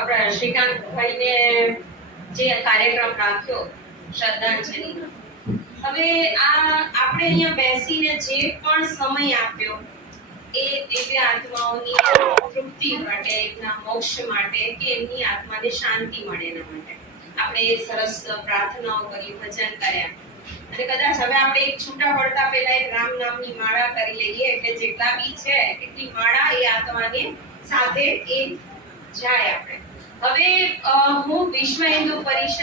આપણા શ્રીકાંતભાઈને જે કાર્યક્રમ રાખ્યો શ્રદ્ધાંજલિ, હવે આપણે અહીંયા બેસીને જે પણ સમય આપ્યો એ દિવ્ય આત્માઓની તૃપ્તિ માટે, એમના મોક્ષ માટે, કે એમની આત્માને શાંતિ મળે એના માટે આપણે સરસ પ્રાર્થનાઓ કરી, ભજન કર્યા. અને કદાચ હવે આપણે એક છૂટા પડતા પહેલા એક રામ નામની માળા કરી લઈએ, એટલે જેટલા બી છે એટલી માળા એ આત્માને સાથે એ જાય. આપણે હવે હું વિશ્વ હિન્દુ પરિષદ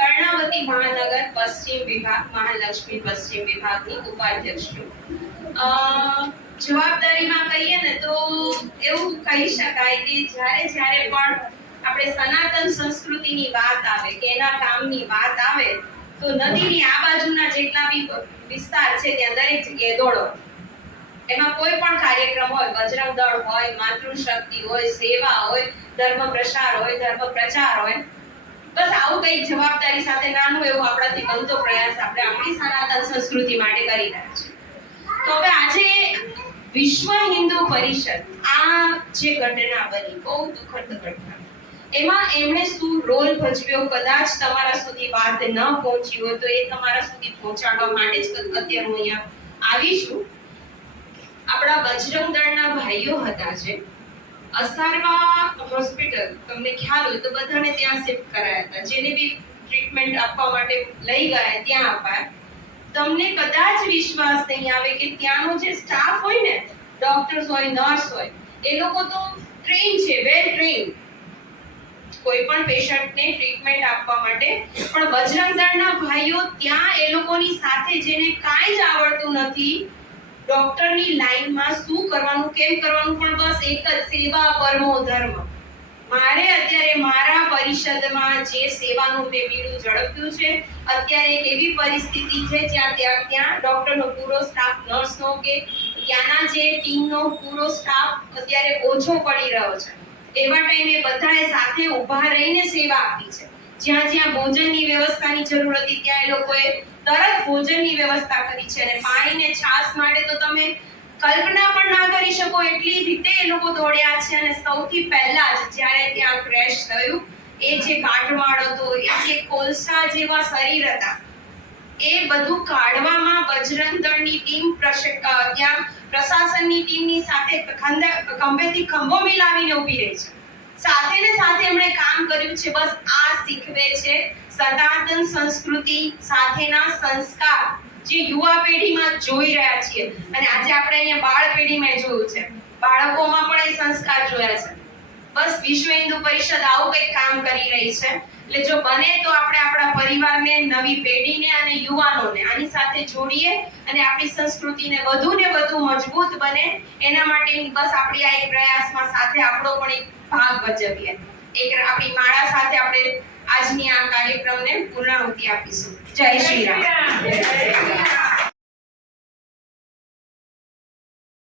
કર્ણાવતી મહાનગર પશ્ચિમ વિભાગ, મહાલક્ષ્મી પશ્ચિમ વિભાગની ઉપાધ્યક્ષ છું. જવાબદારીમાં કહીએ ને તો એવું કહી શકાય કે જ્યારે પણ આપણે સનાતન સંસ્કૃતિની વાત આવે કે એના કામની વાત આવે તો નદીની આ બાજુના જેટલા બી વિસ્તાર છે ત્યાં દરેક જગ્યાએ દોડો. એમાં કોઈ પણ કાર્યક્રમ હોય, બજરંગ દળ હોય, માતૃશક્તિ હોય, સેવા હોય, ધર્મ પ્રસાર હોય, ધર્મ પ્રચાર હોય, બસ આવું કંઈક જવાબદારી સાથે નાનું એવું આપણાથી બનતો પ્રયાસ આપણે આપણી સનાતન સંસ્કૃતિ માટે કરી રહ્યા છીએ. તો હવે આજે વિશ્વ હિન્દુ પરિષદ આ જે ઘટના બની, બહુ દુઃખદ ઘટના, એમાં એમણે શું રોલ ભજવ્યો, કદાચ તમારા સુધી વાત ન પહોંચી હોય તો એ તમારા સુધી પહોંચાડવા માટે જ અત્યારે હું અહીંયા આવી છું. આપણા બજરંગ દળના ભાઈઓ હતા જે અસારવા હોસ્પિટલ, તમને ખ્યાલ હોય તો બધાને ત્યાં શિફ્ટ કરાયા હતા. જેને બી ટ્રીટમેન્ટ આપવા માટે લઈ ગયા ત્યાં અપાયા. તમને કદાચ વિશ્વાસ નહીં આવે કે ત્યાંનો જે સ્ટાફ હોય ને, ડોક્ટર્સ હોય, નર્સ હોય, એ લોકો તો ટ્રેન છે, વેલ ટ્રેન કોઈ પણ પેશન્ટને ટ્રીટમેન્ટ આપવા માટે. પણ બજરંગ દળના ભાઈઓ ત્યાં એ લોકોની સાથે જેને કાંઈ જ આવડતું નથી, ડોક્ટરની લાઈનમાં શું કરવાનું, કેમ કરવાનું, પણ બસ એક જ સેવા પરમો ધર્મ. મારે અત્યારે મારા પરિષદમાં જે સેવાનું મેં બીડું ઝડપ્યું છે, અત્યારે એક એવી પરિસ્થિતિ છે ત્યાં ડોક્ટરનો પૂરો સ્ટાફ, નર્સનો કે ત્યાંના જે ટીમનો પૂરો સ્ટાફ અત્યારે ઓછો પડી રહ્યો છે. એવા ટાઈમે બધાએ સાથે ઊભા રહીને સેવા આપી છે. જ્યાં ભોજનની વ્યવસ્થાની જરૂર હતી ત્યાં એ લોકોએ તરત ભોજનની વ્યવસ્થા કરી છે. અને પાણીને છાસ માટે તો તમે કલ્પના પણ ના કરી શકો એટલી રીતે એ લોકો દોડ્યા છે. અને સૌથી પહેલા જ જ્યારે ત્યાં ક્રેશ થયું, એ જે કાટમાળ હતો, એ જે કોલસા જેવા શરીર હતા, એ બધું કાઢવામાં બજરંગ દળની ટીમ ત્યાં પ્રશાસનની ટીમની સાથે ખંભેથી ખંભો મિલાવીને ઊભી રહી છે. સાથે ને સાથે એમણે કામ કર્યું છે. બસ આ શીખવે છે સનાતન સંસ્કૃતિ સાથેના સંસ્કાર જે યુવા પેઢીમાં જોઈ રહ્યા છીએ. અને આજે આપણે અહીંયા બાળ પેઢીમાં જોયું છે, બાળકોમાં પણ એ સંસ્કાર જોયા છે. બસ વિશ્વ હિન્દુ પરિષદ આવું કંઈક કામ કરી રહી છે. એટલે જો બને તો આપણે આપણા પરિવારને, નવી પેઢીને અને યુવાનોને આની સાથે જોડીએ અને આપણી સંસ્કૃતિને વધુ ને વધુ મજબૂત બને એના માટેની બસ આપણી આ એક પ્રયાસમાં સાથે આપણો પણ એક ભાગ ભજવીએ. એક આપણી માળા સાથે આપણે આજની આ કાર્યક્રમને પૂર્ણાહુતિ આપીશું. જય શ્રી રામ.